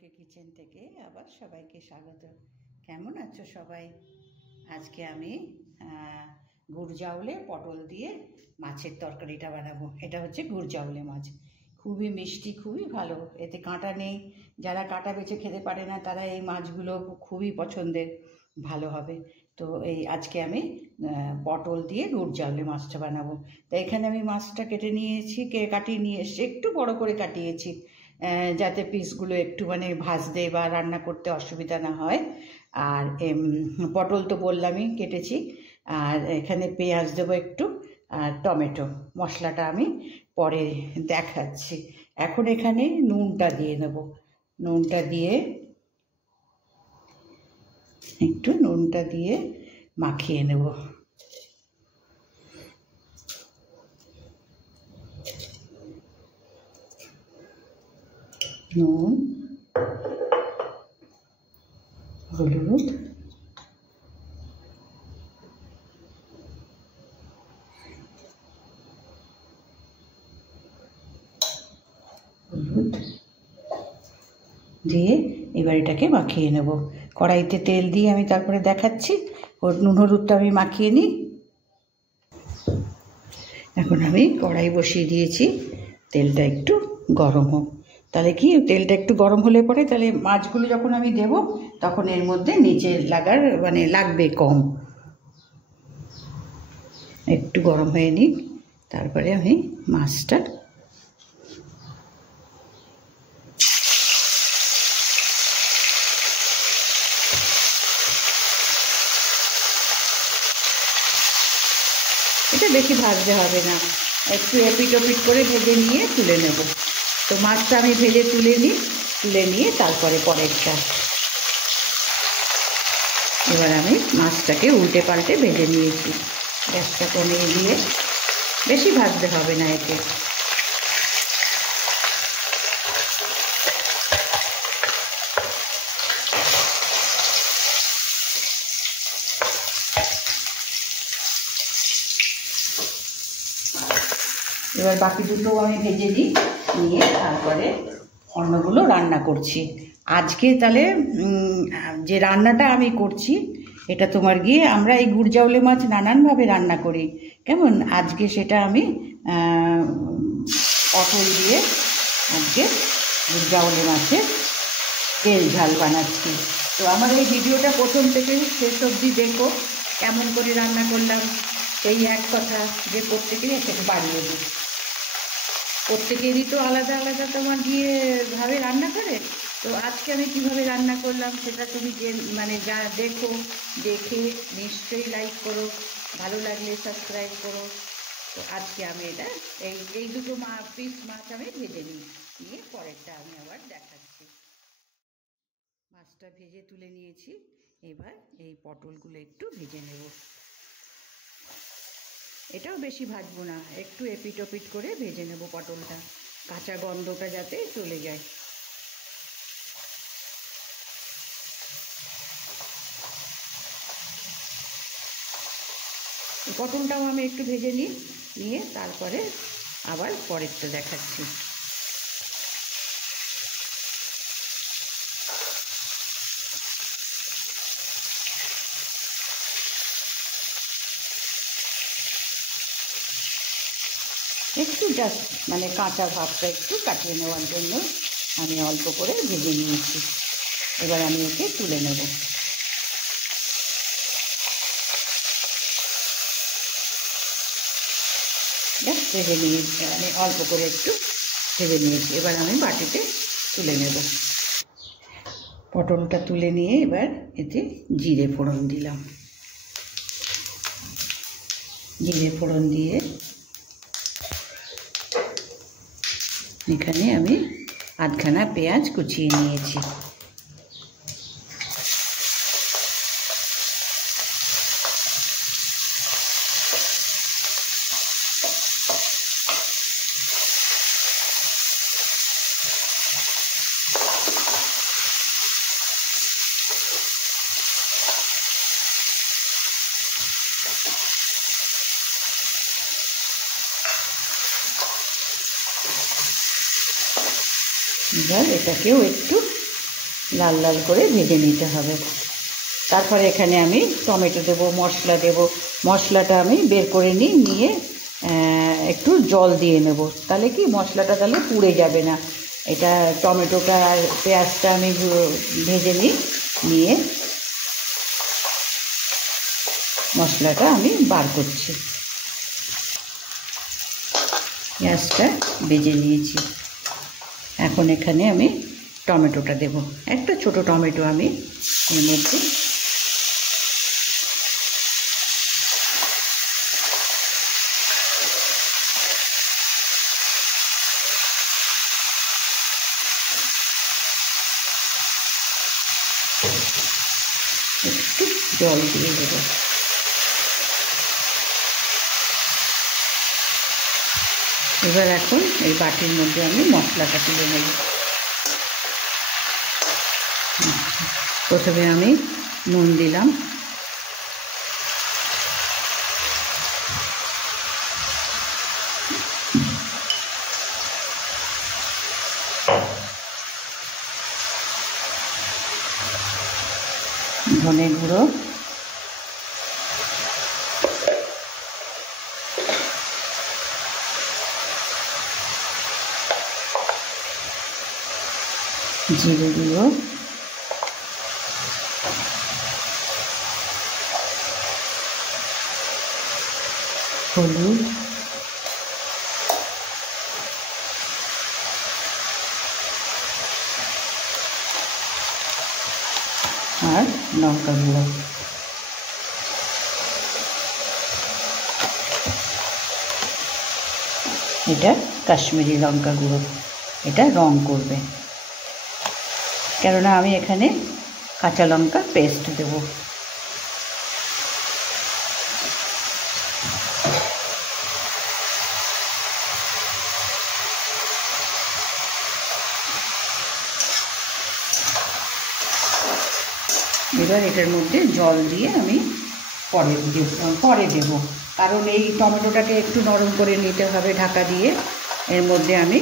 কে kitchen থেকে আবার সবাইকে স্বাগত। কেমন আছো সবাই? আজকে আমি গুড় জাউলে পটল দিয়ে মাছের তরকারিটা বানাবো। এটা হচ্ছে গুড় জাউলে মাছ, খুবই মিষ্টি, খুবই ভালো, এতে কাঁটা নেই। যারা কাঁটা বেছে খেতে পারে না তারা এই মাছগুলো খুবই পছন্দের, ভালো হবে। তো আজকে আমি পটল দিয়ে গুড় জাউলে মাছটা বানাবো। তো এখানে আমি মাছটা কেটে নিয়েছি, কাটিয়ে নিয়ে এসে একটু বড় করে কাটিয়েছি, যাতে পিসগুলো একটু মানে ভাজতে বা রান্না করতে অসুবিধা না হয়। আর পটল তো বললামই কেটেছি। আর এখানে পেঁয়াজ দেবো একটু, আর টমেটো। মশলাটা আমি পরে দেখাচ্ছি। এখন এখানে নুনটা দিয়ে নেব। নুনটা দিয়ে একটু মাখিয়ে নেব। নুন, হলুদ, দিয়ে এবার এটাকে মাখিয়ে নেব। কড়াইতে তেল দিয়ে আমি তারপরে দেখাচ্ছি। ওর নুন হলুদটা আমি মাখিয়ে নিই। এখন আমি কড়াই বসিয়ে দিয়েছি, তেলটা একটু গরম হোক। তাহলে কি, তেলটা একটু গরম হলে পরে তাহলে মাছগুলো যখন আমি দেব তখন এর মধ্যে নিচে লাগবে কম। একটু গরম হয়ে নিক, তারপরে আমি মাছটা এটা বেশি ভাজতে হবে না, একটু এপিট ওপিট করে ভেজে নিয়ে তুলে নেব। তো মাছটা আমি ভেজে তুলে নিয়ে তারপরে পরেরটা। এবার আমি মাছটাকে উল্টে পাল্টে ভেজে নিয়েছি। গ্যাসটা কমিয়ে দিয়ে, বেশি ভাজতে হবে না এতে। এবার বাকি দুটো আমি ভেজে নিয়ে তারপরে অন্যগুলো রান্না করছি। আজকে তাহলে যে রান্নাটা আমি করছি এটা আমরা এই গুড় জাউলে মাছ নানানভাবে রান্না করি, কেমন? আজকে সেটা আমি পটল দিয়ে আজকে গুড় জাউলে মাছের তেল ঝাল বানাচ্ছি। তো আমার এই ভিডিওটা প্রথম থেকে শেষ অবধি দেখো, কেমন করে রান্না করলাম। সেই এক কথা যে প্রত্যেকেরই একটু বাড়িয়ে দিই, প্রত্যেকেরই তো আলাদা আলাদা ভাবে রান্না করে। তো আজকে আমি কিভাবে রান্না করলাম সেটা তুমি যা দেখে নিশ্চয়ই লাইক করো, ভালো লাগলে সাবস্ক্রাইব করো। তো আজকে আমি এই দুটো পিস মাছ আমি ভেজে নিয়ে পরেরটা আমি আবার দেখাচ্ছি। মাছটা ভেজে তুলে নিয়েছি, এবার এই পটলগুলো একটু ভেজে নেব। এটাও বেশি ভাজবো না, একটু এপিট ওপিট করে ভেজে নেব পটলটা, কাঁচা গন্ধটা যাতে চলে যায়। পটলটাও আমি একটু ভেজে নিয়ে তারপরে আবার পরেরটা দেখাচ্ছি। একটু জাস্ট কাঁচা ভাবটা একটু কাটিয়ে নেওয়ার জন্য আমি অল্প করে ভেজে নিয়েছি। এবার আমি ওকে তুলে নেব। জাস্ট ভেজে নিয়েছি, অল্প করে একটু ভেজে নিয়েছি। এবার আমি বাটিতে তুলে নেব। পটলটা তুলে নিয়ে এবার এতে জিরে ফোড়ন দিলাম। জিরে ফোড়ন দিয়ে এখানে আমি আধখানা পেঁয়াজ কুচিয়ে নিয়েছি। এবার এটাকেও একটু লাল লাল করে ভেজে নিতে হবে। তারপরে এখানে আমি টমেটো দেবো, মশলা দেবো। মশলাটা আমি বের করে নিয়ে একটু জল দিয়ে নেব, তাহলে কি মশলাটা তাহলে পুড়ে যাবে না। এটা টমেটোটা আর পেঁয়াজটা আমি ভেজে নিয়ে মশলাটা আমি বার করছি। পেঁয়াজটা ভেজে নিয়েছি, এখন এখানে আমি টমেটোটা দেব। একটা ছোট টমেটো আমি এর মধ্যে একটু জল দিয়ে দেব। এবার এখন এই বাটির মধ্যে আমি মশলাটা তুলে নেব। প্রথমে আমি নুন দিলাম, ধনে গুঁড়ো, জিরে গুঁড়ো, হলুদ, আর লঙ্কা গুঁড়ো। এটা কাশ্মীরি লঙ্কা গুঁড়ো, এটা রং করবে, কেননা আমি এখানে কাঁচা লঙ্কা পেস্ট দেব। এবার এটার মধ্যে জল দিয়ে আমি পরে দেব, কারণ এই টমেটোটাকে একটু নরম করে নিতে হবে ঢাকা দিয়ে। এর মধ্যে আমি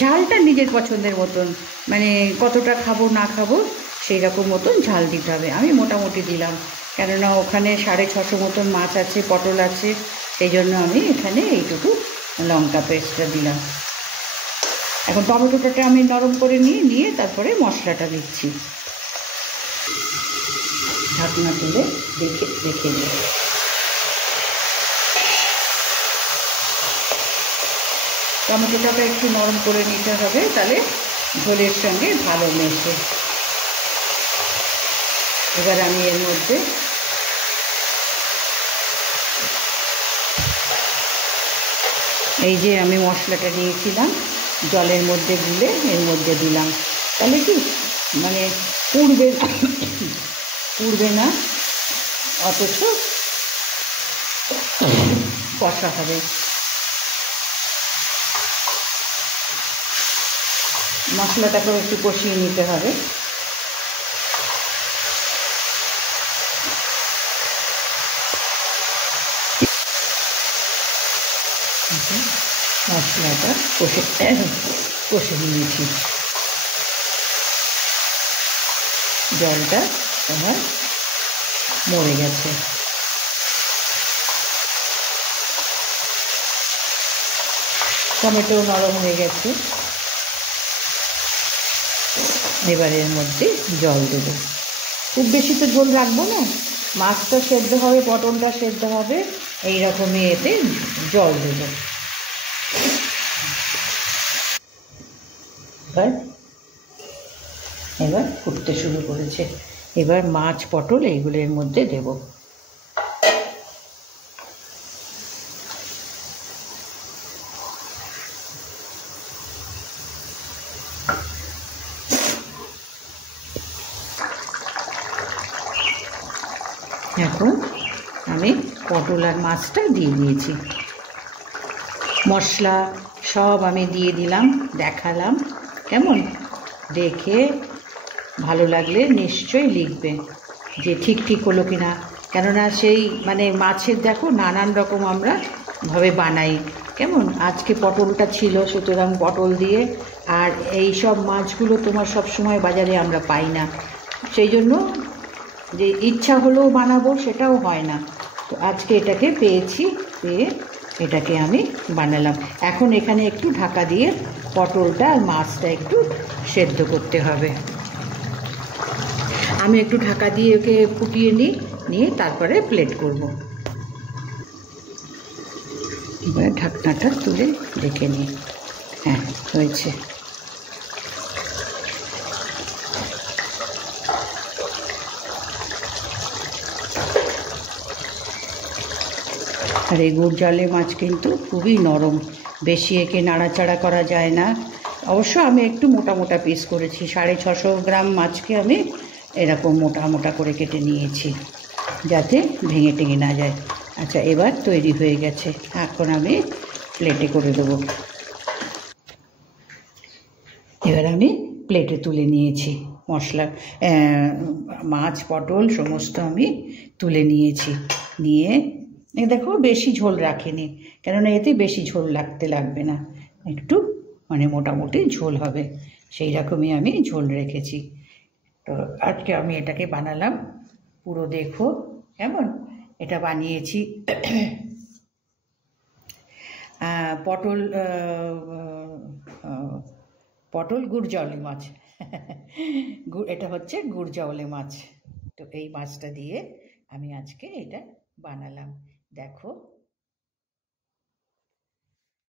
ঝালটা নিজের পছন্দের মতন, মানে কতটা খাবো না খাবো সেই রকম মতন ঝাল দিতে হবে। আমি মোটামুটি দিলাম, কেননা ওখানে 650 মতন মাছ আছে, পটল আছে, সেই জন্য আমি এখানে এইটুকু লঙ্কা পেস্টটা দিলাম। এখন টমেটোটাকে আমি নরম করে নিয়ে তারপরে মশলাটা দিচ্ছি। ঢাকনা তুলে রেখে দিই। টমেটোটাকে একটু নরম করে নিতে হবে, তাহলে ঝোলের সঙ্গে ভালো মেশে। এবার আমি এর মধ্যে এই যে আমি মশলাটা নিয়েছিলাম জলের মধ্যে গুলে এর মধ্যে দিলাম, তাহলে কি মানে পুড়বে না, অথচ কষা হবে। মশলাটাকেও একটু কষিয়ে নিতে হবে। মশলাটা কষে নিয়েছি, জলটা আমার মরে গেছে। টমেটো নরম হয়ে গেছে, এবার এর মধ্যে জল দেবো। খুব বেশি তো ঝোল রাখবো না, মাছটা সেদ্ধ হবে, পটলটা সেদ্ধ হবে, এইরকমই এতে জল দেবো। এবার ফুটতে শুরু করেছে, এবার মাছ পটল এইগুলো এর মধ্যে দেব। এখন আমি পটল আর মাছটা দিয়ে দিয়েছি, মশলা সব আমি দিয়ে দিলাম, দেখালাম। কেমন দেখে ভালো লাগলে নিশ্চয়ই লিখবে যে ঠিক হলো কি না, কেননা সেই মানে মাছের দেখো নানান রকম আমরা ভাবে বানাই। কেমন আজকে পটলটা ছিল, সুতরাং পটল দিয়ে আর এই সব মাছগুলো তোমার সব সময় বাজারে আমরা পাই না, সেই জন্য যে ইচ্ছা হলেও বানাবো সেটাও হয় না। তো আজকে এটাকে পেয়েছি, পেয়ে এটাকে আমি বানালাম। এখন এখানে একটু ঢাকা দিয়ে পটলটা আর মাছটা একটু সেদ্ধ করতে হবে। আমি একটু ঢাকা দিয়ে ওকে ফুটিয়ে নিয়ে তারপরে প্লেট করব। এবার ঢাকনাটা তুলে দেখে নিই, হ্যাঁ হয়েছে। আর এই গুড়জালে মাছ কিন্তু খুবই নরম, বেশি একে নাড়াচাড়া করা যায় না। অবশ্য আমি একটু মোটা মোটা পিস করেছি, 650 গ্রাম মাছকে আমি এরকম মোটা মোটা করে কেটে নিয়েছি যাতে ভেঙে টেঙে না যায়। আচ্ছা, এবার তৈরি হয়ে গেছে, এখন আমি প্লেটে করে দেবো। এবার আমি প্লেটে তুলে নিয়েছি, মশলা মাছ পটল সমস্ত আমি তুলে নিয়েছি। নিয়ে দেখো বেশি ঝোল রাখিনি, কেননা এতে বেশি ঝোল লাগবে না, একটু মানে মোটামুটি ঝোল হবে, সেই রকমই আমি ঝোল রেখেছি। তো আজকে আমি এটাকে বানালাম, পুরো দেখো কেমন এটা বানিয়েছি। পটল গুড়জাউলি মাছ, এটা হচ্ছে গুড়জাউলি মাছ। তো এই মাছটা দিয়ে আমি আজকে এটা বানালাম, দেখো